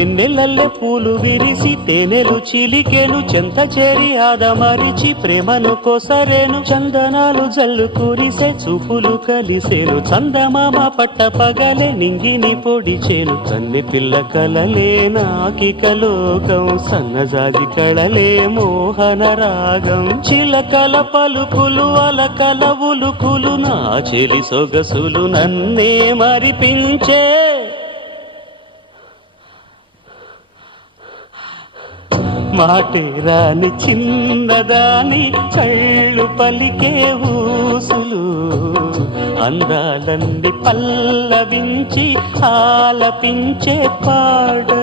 వెన్నెలల్లె పూలు విరిసి తేనెలు చిలికెను చెంత చేరి ఆదమరిచి ప్రేమను కోసరేను చందనాలు జల్లు కురిసే చూపులు కలిసేను చందమామ పట్ట పగలే నింగిని పొడిచేను కన్నె పిల్ల కలలే నాకిక లోకం సన్నజాజి కళలే మోహన రాగం చిలకల పలుకులు అలకల ఉలుకులు నా చెలి సొగసులు నన్నే మరిపించే మాటే రాని చిన్నదాని కళ్ళు పలికే ఊసులు అందాలన్నీ పల్లవించి ఆలపించే పాడలు